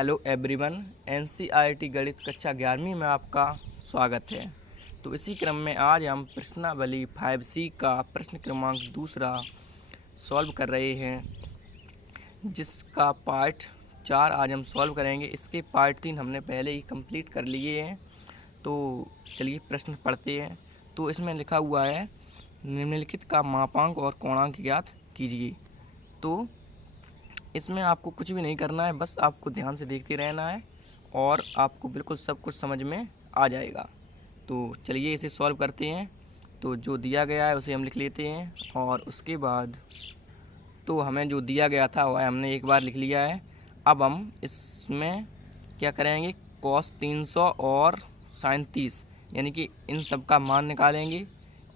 Hello everyone. NCERT गणित कक्षा 11वीं में आपका स्वागत है। तो इसी क्रम में आज हम प्रश्नावली 5C का प्रश्न क्रमांक दूसरा सॉल्व कर रहे हैं, जिसका पार्ट 4 आज हम सॉल्व करेंगे। इसके पार्ट 3 हमने पहले ही कंप्लीट कर लिए हैं। तो चलिए प्रश्न पढ़ते हैं। तो इसमें लिखा हुआ है, निम्नलिखित का मापांक और कोणांक ज्ञात कीजिए। तो इसमें आपको कुछ भी नहीं करना है, बस आपको ध्यान से देखते रहना है और आपको बिल्कुल सब कुछ समझ में आ जाएगा। तो चलिए इसे सॉल्व करते हैं। तो जो दिया गया है उसे हम लिख लेते हैं और उसके बाद तो हमें जो दिया गया था वह हमने एक बार लिख लिया है। अब हम इसमें क्या करेंगे, cos 300 और sin 30 यानी कि इन सब का मान निकालेंगे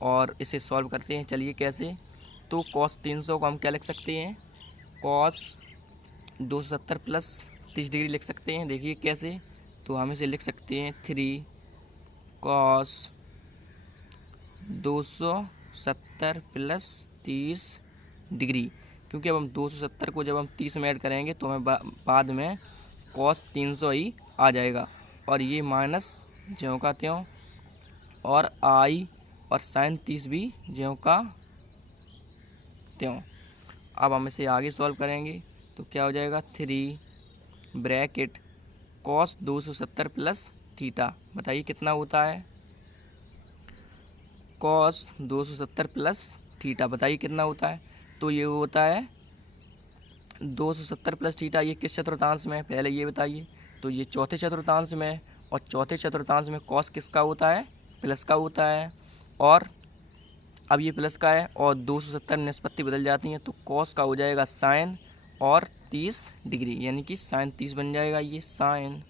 और इसे सॉल्व करते हैं। चलिए कैसे। तो cos 300 को हम क्या लिख सकते हैं, cos 270 प्लस 30 डिग्री लिख सकते हैं। देखिए कैसे। तो हम इसे लिख सकते हैं 3 cos 270 प्लस 30 डिग्री, क्योंकि अब हम 270 को जब हम 30 में ऐड करेंगे तो हमें बाद में cos 300 ही आ जाएगा और ये माइनस ज्यों का त्यों, और आई और sin 30 भी ज्यों का त्यों। अब हम इसे आगे सॉल्व करेंगे तो क्या हो जाएगा, 3 ब्रैकेट cos 270 प्लस थीटा। बताइए कितना होता है, cos 270 प्लस थीटा बताइए कितना होता है। तो ये होता है 270 प्लस थीटा। ये किस चतुर्थांश में है पहले ये बताइए। तो ये चौथे चतुर्थांश में है और चौथे चतुर्थांश में cos किसका होता है, प्लस का होता है। और अब ये प्लस का है और 270 निष्पत्ति बदल जाती हैं तो cos का हो जाएगा साइन और 30 डिग्री, यानी कि साइन 30 बन जाएगा, ये साइन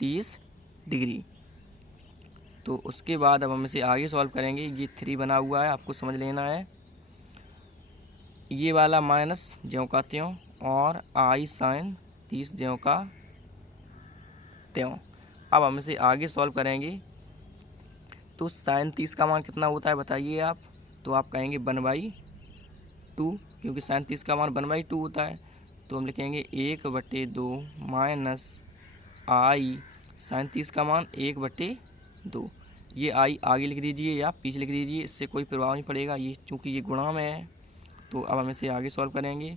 30 डिग्री। तो उसके बाद अब हम इसे आगे सॉल्व करेंगे। ये 3 बना हुआ है, आपको समझ लेना है। ये वाला माइनस ज्यों का त्यों और आई साइन 30 ज्यों का त्यों। अब हम इसे आगे सॉल्व करेंगे। तो साइन 30 का मान कितना होता है बताइए आप। तो आप कहेंगे 1/2, क्योंकि साइन 30 का मान 1/2 होता है। तो हम लिखेंगे 1/2 माइनस आई साइन 30 का मान 1/2। ये आई आगे लिख दीजिए या पीछे लिख दीजिए, इससे कोई प्रभाव नहीं पड़ेगा, ये चूँकि ये गुणा में है। तो अब हम इसे आगे सॉल्व करेंगे।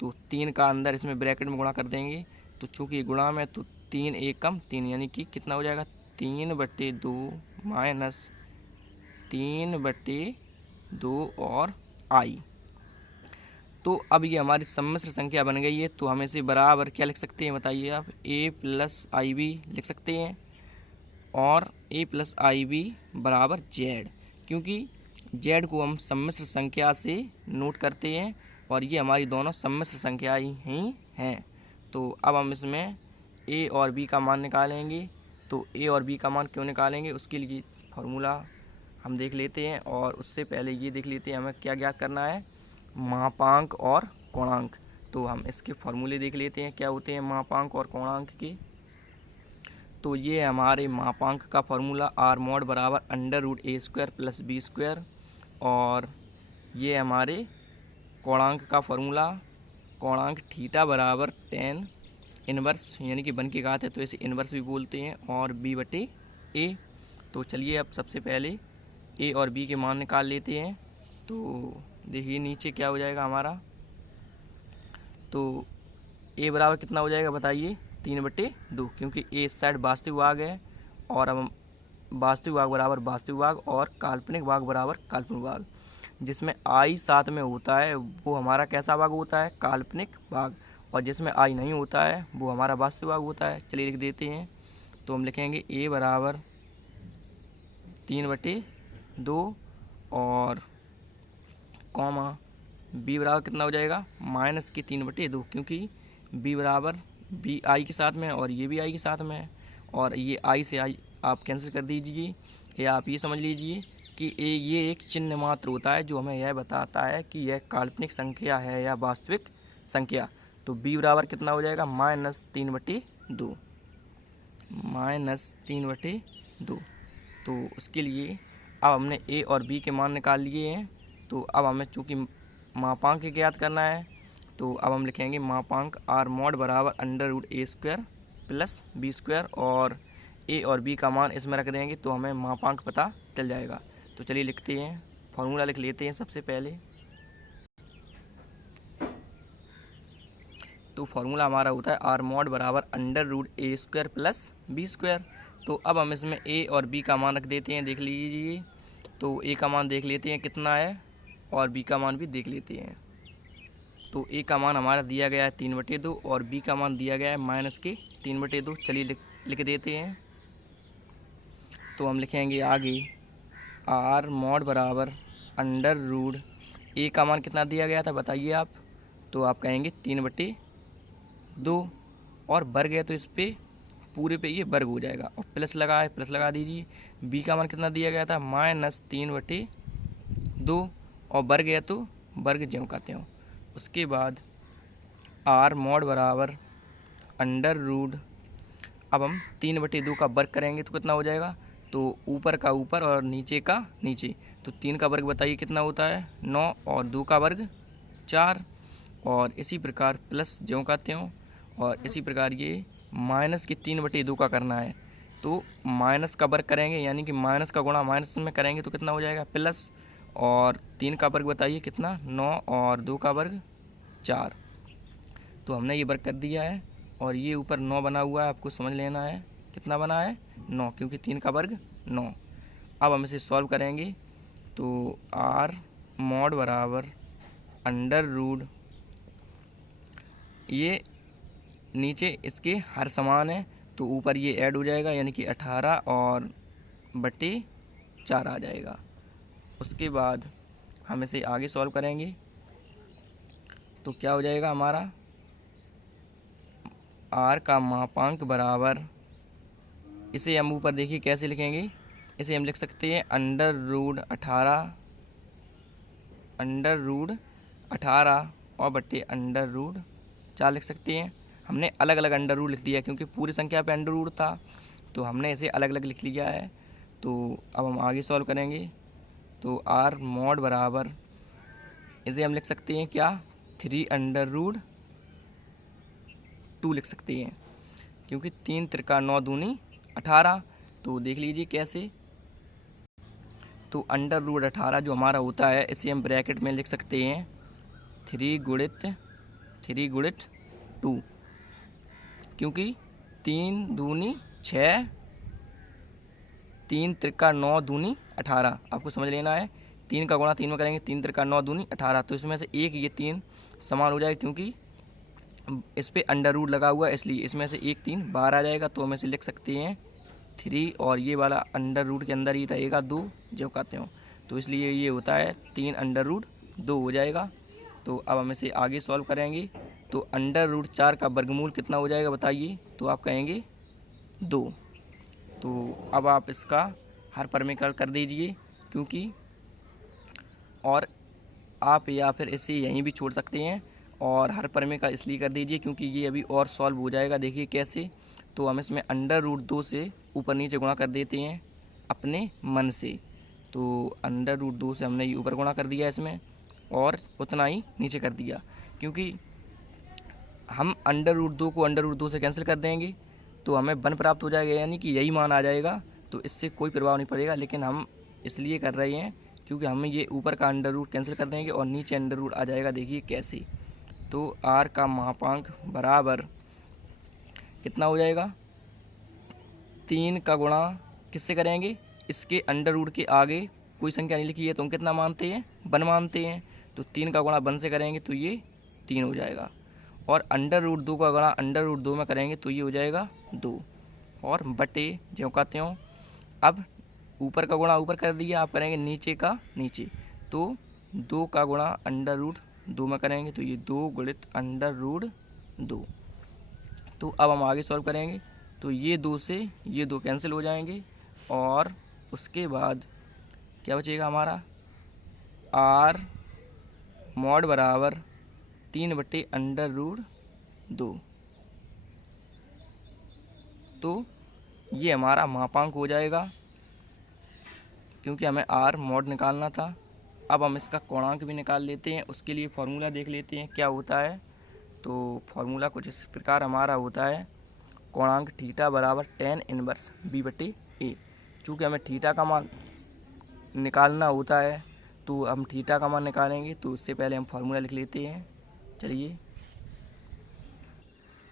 तो 3 का अंदर इसमें ब्रैकेट में गुणा कर देंगे। तो चूँकि ये गुणा में, तो 3 एक कम 3, यानी कि कितना हो जाएगा, 3/2 माइनस 3/2 और आई। तो अब ये हमारी सम्मिश्र संख्या बन गई है। तो हम इसे बराबर क्या लिख सकते हैं बताइए आप, a प्लस आई बी लिख सकते हैं और a प्लस आई बी बराबर z, क्योंकि z को हम सम्मिश्र संख्या से नोट करते हैं और ये हमारी दोनों सम्मिश्र संख्या ही हैं। तो अब हम इसमें a और b का मान निकालेंगे। तो a और b का मान क्यों निकालेंगे, उसके लिए फार्मूला हम देख लेते हैं। और उससे पहले ये देख लेते हैं हमें क्या ज्ञात करना है, मापांक और कोणांक। तो हम इसके फॉर्मूले देख लेते हैं क्या होते हैं मापांक और कोणांक के। तो ये हमारे मापांक का फॉर्मूला आर मॉड बराबर √a² प्लस b², और ये हमारे कोणांक का फॉर्मूला, कोणांक थीटा बराबर tan इनवर्स, यानी कि 1 की घात है तो इसे इनवर्स भी बोलते हैं, और b/a। तो चलिए अब सबसे पहले a और b के मान निकाल लेते हैं। तो देखिए नीचे क्या हो जाएगा हमारा। तो a बराबर कितना हो जाएगा बताइए, 3/2, क्योंकि a इस साइड वास्तविक भाग है और अब हम वास्तविक भाग बराबर वास्तविक भाग और काल्पनिक भाग बराबर काल्पनिक भाग, जिसमें आई साथ में होता है वो हमारा कैसा भाग होता है, काल्पनिक भाग, और जिसमें आई नहीं होता है वो हमारा वास्तविक भाग होता है। चलिए लिख देते हैं। तो हम लिखेंगे a बराबर 3/2 और कॉमा b बराबर कितना हो जाएगा, माइनस की 3/2, क्योंकि b बराबर b आई के साथ में है और ये भी आई के साथ में है, और ये आई से आई आप कैंसिल कर दीजिए, या आप ये समझ लीजिए कि ये एक चिन्ह मात्र होता है जो हमें यह बताता है कि यह काल्पनिक संख्या है या वास्तविक संख्या। तो b बराबर कितना हो जाएगा, -3/2, -3/2। तो उसके लिए अब हमने a और b के मान निकाल लिए हैं। तो अब हमें चूँकि मापांक ज्ञात करना है तो अब हम लिखेंगे मापांक आर मॉड बराबर अंडर रूट ए स्क्वायर प्लस बी स्क्वायर, और ए और बी का मान इसमें रख देंगे तो हमें मापांक पता चल जाएगा। तो चलिए लिखते हैं, फॉर्मूला लिख लेते हैं सबसे पहले। तो फॉर्मूला हमारा होता है आर मॉड बराबर अंडर रूट ए स्क्वायर प्लस बी स्क्वायर। तो अब हम इसमें ए और बी का मान रख देते हैं, देख लीजिए। तो ए का मान देख लेते हैं कितना है, और बी का मान भी देख लेते हैं। तो ए का मान हमारा दिया गया है 3/2 और बी का मान दिया गया है -3/2। चलिए लिख देते हैं। तो हम लिखेंगे आगे आर मॉड बराबर अंडर रूट ए का मान कितना दिया गया था बताइए आप। तो आप कहेंगे 3/2 और वर्ग है तो इस पे पूरे पे ये वर्ग हो जाएगा, और प्लस लगा है प्लस लगा दीजिए। बी का मान कितना दिया गया था -3/2 और वर्ग है तो वर्ग ज्यों कहते हो। उसके बाद आर मॉड बराबर अंडर रूट, अब हम 3/2 का वर्ग करेंगे तो कितना हो जाएगा, तो ऊपर का ऊपर और नीचे का नीचे। तो 3 का वर्ग बताइए कितना होता है 9, और 2 का वर्ग 4, और इसी प्रकार प्लस ज्यों कहते हो। और इसी प्रकार ये माइनस की 3/2 का करना है, तो माइनस का वर्ग करेंगे, यानी कि माइनस का गुणा माइनस में करेंगे तो कितना हो जाएगा प्लस, और 3 का वर्ग बताइए कितना 9, और 2 का वर्ग 4। तो हमने ये वर्ग कर दिया है, और ये ऊपर 9 बना हुआ है, आपको समझ लेना है कितना बना है 9, क्योंकि 3 का वर्ग 9। अब हम इसे सॉल्व करेंगे। तो आर मॉड बराबर अंडर रूट, ये नीचे इसके हर समान है तो ऊपर ये ऐड हो जाएगा, यानी कि 18 और बटे 4 आ जाएगा। उसके बाद हम इसे आगे सॉल्व करेंगे तो क्या हो जाएगा हमारा आर का मापांक बराबर, इसे हम ऊपर देखिए कैसे लिखेंगे, इसे हम लिख सकते हैं अंडर रूट 18 और बटे अंडर रूट 4 लिख सकते हैं। हमने अलग अलग अंडर रूट लिख दिया क्योंकि पूरी संख्या पे अंडर रूट था, तो हमने इसे अलग अलग लिख लिया है। तो अब हम आगे सॉल्व करेंगे। तो आर मॉड बराबर, इसे हम लिख सकते हैं क्या 3/2 लिख सकते हैं, क्योंकि 3 त्रिका 9 दूनी 18। तो देख लीजिए कैसे। तो अंडर रूट 18 जो हमारा होता है इसे हम ब्रैकेट में लिख सकते हैं 3 गुणित 2, क्योंकि 3 दूनी 6, 3 त्रिका 9 दूनी 18, आपको समझ लेना है। 3 का गुणा 3 में करेंगे, 3 त्रिका 9 दूनी 18, तो इसमें से एक ये 3 समान हो जाएगा, क्योंकि इस पे अंडर रूट लगा हुआ है इसलिए इसमें से एक 3 बाहर आ जाएगा। तो हम इसे लिख सकते हैं 3, और ये वाला अंडर रूट के अंदर ही रहेगा 2 जो कहते हो, तो इसलिए ये होता है 3/2 हो जाएगा। तो अब हम इसे आगे सॉल्व करेंगे। तो अंडर रूट 4 का वर्गमूल कितना हो जाएगा बताइए, तो आप कहेंगे 2। तो अब आप इसका हर परिमीकरण कर दीजिए, क्योंकि और आप या फिर इसे यहीं भी छोड़ सकते हैं, और हर परिमीकरण इसलिए कर दीजिए क्योंकि ये अभी और सॉल्व हो जाएगा। देखिए कैसे। तो हम इसमें अंडर रूट 2 से ऊपर नीचे गुणा कर देते हैं अपने मन से। तो अंडर रूट 2 से हमने ये ऊपर गुणा कर दिया इसमें, और उतना ही नीचे कर दिया, क्योंकि हम अंडर रूट 2 को अंडर रूट 2 से कैंसिल कर देंगे तो हमें 1 प्राप्त हो जाएगा, यानी कि यही मान आ जाएगा। तो इससे कोई प्रभाव नहीं पड़ेगा, लेकिन हम इसलिए कर रहे हैं क्योंकि हमें ये ऊपर का अंडर रूट कैंसिल कर देंगे और नीचे अंडर रूट आ जाएगा। देखिए कैसे। तो आर का मापांक बराबर कितना हो जाएगा, 3 का गुणा किससे करेंगे, इसके अंडर रूट के आगे कोई संख्या नहीं लिखी है तो हम कितना मानते हैं 1 मानते हैं। तो 3 का गुणा 1 से करेंगे तो ये 3 हो जाएगा, और अंडर रूट 2 का गुणा अंडर रूट 2 में करेंगे तो ये हो जाएगा 2, और बटे जो कहते हो। अब ऊपर का गुणा ऊपर कर दिया, आप करेंगे नीचे का नीचे। तो 2 का गुणा अंडर रूट 2 में करेंगे तो ये 2 गुणित अंडर रूट 2। तो अब हम आगे सॉल्व करेंगे। तो ये 2 से ये 2 कैंसिल हो जाएंगे, और उसके बाद क्या बचेगा हमारा आर मॉड बराबर 3/√2। तो ये हमारा मापांक हो जाएगा, क्योंकि हमें आर मॉड निकालना था। अब हम इसका कोणांक भी निकाल लेते हैं, उसके लिए फॉर्मूला देख लेते हैं क्या होता है। तो फॉर्मूला कुछ इस प्रकार हमारा होता है, कोणांक थीटा बराबर tan इनवर्स b/a। चूँकि हमें थीटा का मान निकालना होता है तो हम थीटा का मान निकालेंगे, तो उससे पहले हम फार्मूला लिख लेते हैं। चलिए,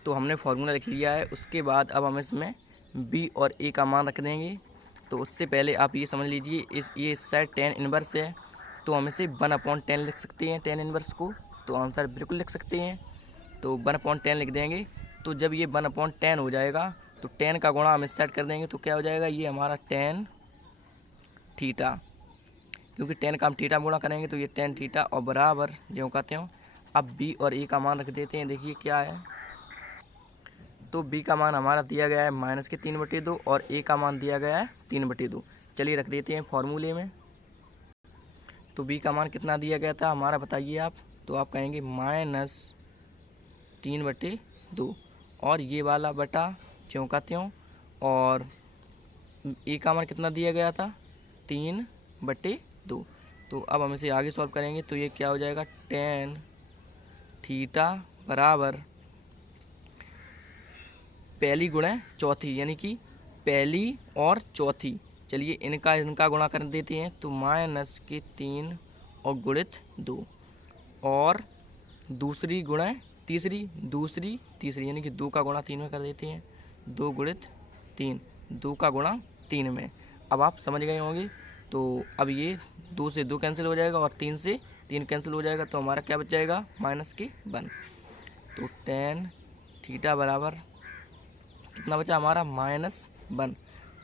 तो हमने फार्मूला लिख लिया है। उसके बाद अब हम इसमें b और a का मान रख देंगे। तो उससे पहले आप ये समझ लीजिए, ये इस साइड tan इनवर्स है, तो हम इसे 1/10 लिख सकते हैं tan इनवर्स को। तो आंसर बिल्कुल लिख सकते हैं, तो 1/10 लिख देंगे। तो जब ये 1/10 हो जाएगा तो tan का गुणा हम इस साइड कर देंगे, तो क्या हो जाएगा, ये हमारा tan थीटा, क्योंकि tan का हम थीटा गुणा करेंगे तो ये tan थीटा और बराबर जो कहते हो। अब b और a का मान रख देते हैं। देखिए क्या है, तो b का मान हमारा दिया गया है -3/2 और a का मान दिया गया है 3/2। चलिए रख देते हैं फॉर्मूले में। तो b का मान कितना दिया गया था हमारा, बताइए आप। तो आप कहेंगे -3/2 और ये वाला बटा क्यों कहते हो, और a का मान कितना दिया गया था 3/2। तो अब हम इसे आगे सॉल्व करेंगे तो ये क्या हो जाएगा, tan थीटा बराबर पहली गुणा चौथी, यानी कि पहली और चौथी। चलिए इनका गुणा कर देते हैं, तो -3 और गुणित 2 और दूसरी गुणा तीसरी, दूसरी तीसरी, यानी कि 2 का गुणा 3 में कर देते हैं। 2 गुणित 3, 2 का गुणा 3 में। अब आप समझ गए होंगे। तो अब ये 2 से 2 कैंसिल हो जाएगा और 3 से 3 कैंसिल हो जाएगा, तो हमारा क्या बच जाएगा, -1। तो tan थीटा बराबर कितना बचा हमारा, -1।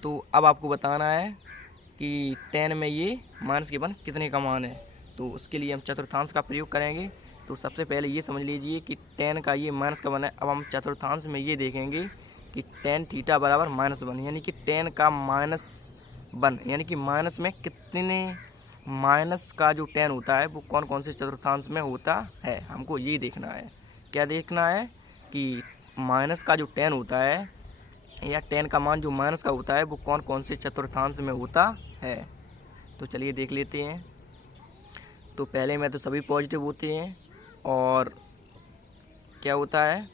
तो अब आपको बताना है कि tan में ये -1 कितने का मान है। तो उसके लिए हम चतुर्थांश का प्रयोग करेंगे। तो सबसे पहले ये समझ लीजिए कि tan का ये माइनस का वन है। अब हम चतुर्थांश में ये देखेंगे कि tan थीटा बराबर -1, यानी कि tan का -1, यानी कि माइनस में कितने माइनस का जो tan होता है वो कौन कौन से चतुर्थांश में होता है, हमको ये देखना है। क्या देखना है कि माइनस का जो tan होता है, या tan का मान जो माइनस का होता है वो कौन कौन से चतुर्थांश में होता है। तो चलिए देख लेते हैं। तो पहले में तो सभी पॉजिटिव होते हैं, और क्या होता है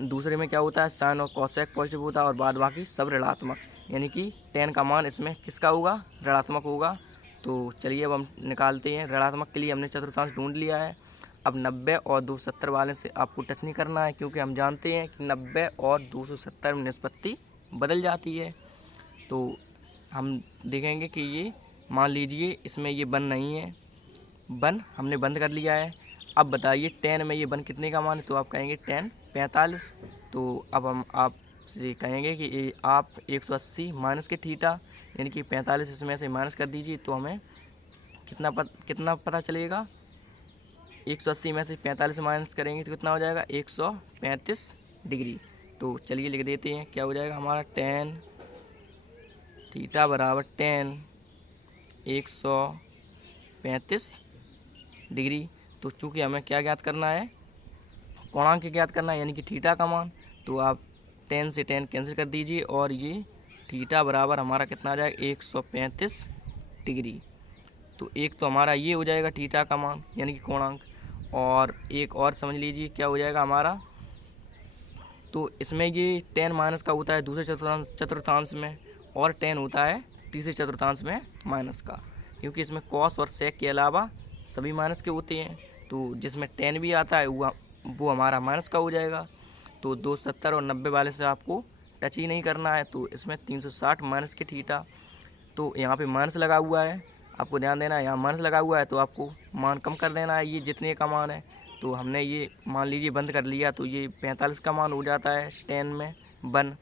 दूसरे में क्या होता है, साइन और कोसेक पॉजिटिव होता है और बाद बाकी सब ऋणात्मक, यानी कि tan का मान इसमें किसका होगा, ऋणात्मक होगा। तो चलिए अब हम निकालते हैं। ऋणात्मक के लिए हमने चतुर्थांश ढूंढ लिया है। अब 90 और 270 वाले से आपको टच नहीं करना है, क्योंकि हम जानते हैं कि 90 और 270 में निष्पत्ति बदल जाती है। तो हम देखेंगे कि ये मान लीजिए इसमें ये 1 नहीं है, 1 हमने बंद कर लिया है। अब बताइए tan में ये 1 कितने का मान है, तो आप कहेंगे tan 45। तो अब हम आपसे कहेंगे कि आप 180 माइनस के थीटा, यानी कि 45 इसमें से माइनस कर दीजिए, तो हमें कितना पता चलेगा। 180 में से 45 माइनस करेंगे तो कितना हो जाएगा, 135 डिग्री। तो चलिए लिख देते हैं, क्या हो जाएगा हमारा, tan थीटा बराबर tan 135 डिग्री। तो चूँकि हमें क्या ज्ञात करना है, कोणांक ज्ञात करना है, यानी कि थीटा का मान। तो आप tan से tan कैंसिल कर दीजिए और ये थीटा बराबर हमारा कितना आ जाएगा, 135 डिग्री। तो एक तो हमारा ये हो जाएगा थीटा का मान, यानी कि कोणांक। और एक और समझ लीजिए क्या हो जाएगा हमारा, तो इसमें ये tan माइनस का होता है दूसरे चतुर्थांश में, और tan होता है तीसरे चतुर्थांश में माइनस का, क्योंकि इसमें cos और sec के अलावा सभी माइनस के होते हैं। तो जिसमें tan भी आता है वो हमारा माइनस का हो जाएगा। तो 270 और 90 वाले से आपको टच ही नहीं करना है। तो इसमें 360 माइनस के थीटा, तो यहाँ पे माइनस लगा हुआ है, आपको ध्यान देना है, यहाँ माइनस लगा हुआ है, तो आपको मान कम कर देना है, ये जितने का मान है। तो हमने ये मान लीजिए बंद कर लिया, तो ये 45 का मान हो जाता है tan में 1।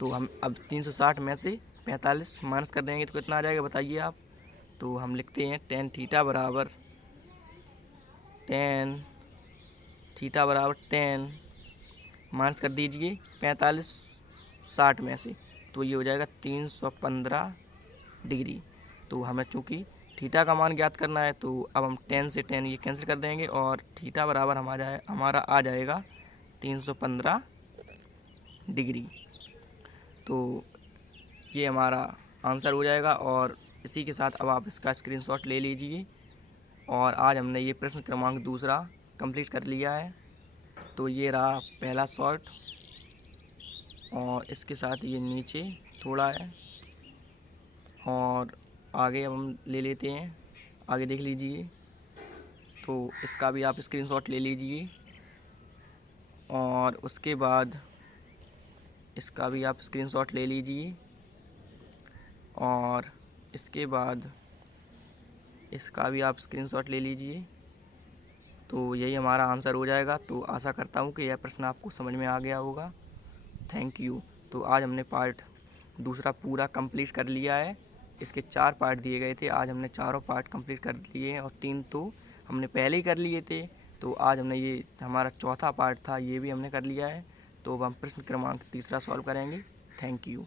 तो हम अब 360 में से 45 माइनस कर देंगे तो कितना आ जाएगा, बताइए आप। तो हम लिखते हैं tan थीटा बराबर tan माइनस कर दीजिए 45 60 में से, तो ये हो जाएगा 315 डिग्री। तो हमें चूँकि थीटा का मान ज्ञात करना है, तो अब हम tan से tan ये कैंसिल कर देंगे और थीटा बराबर हमारा आ जाएगा 315 डिग्री। तो ये हमारा आंसर हो जाएगा। और इसी के साथ अब आप इसका स्क्रीनशॉट ले लीजिए। और आज हमने ये प्रश्न क्रमांक 2 कंप्लीट कर लिया है। तो ये रहा पहला शॉर्ट और इसके साथ ये नीचे थोड़ा है और आगे अब हम ले लेते हैं, आगे देख लीजिए। तो इसका भी आप स्क्रीनशॉट ले लीजिए और उसके बाद इसका भी आप स्क्रीनशॉट ले लीजिए और इसके बाद इसका भी आप स्क्रीनशॉट ले लीजिए। तो यही हमारा आंसर हो जाएगा। तो आशा करता हूँ कि यह प्रश्न आपको समझ में आ गया होगा। Thank you. तो आज हमने पार्ट दूसरा पूरा कंप्लीट कर लिया है। इसके 4 पार्ट दिए गए थे, आज हमने चारों पार्ट कंप्लीट कर लिए हैं और 3 तो हमने पहले ही कर लिए थे। तो आज हमने ये हमारा चौथा पार्ट था, ये भी हमने कर लिया है। तो अब हम प्रश्न क्रमांक तीसरा सॉल्व करेंगे। Thank you.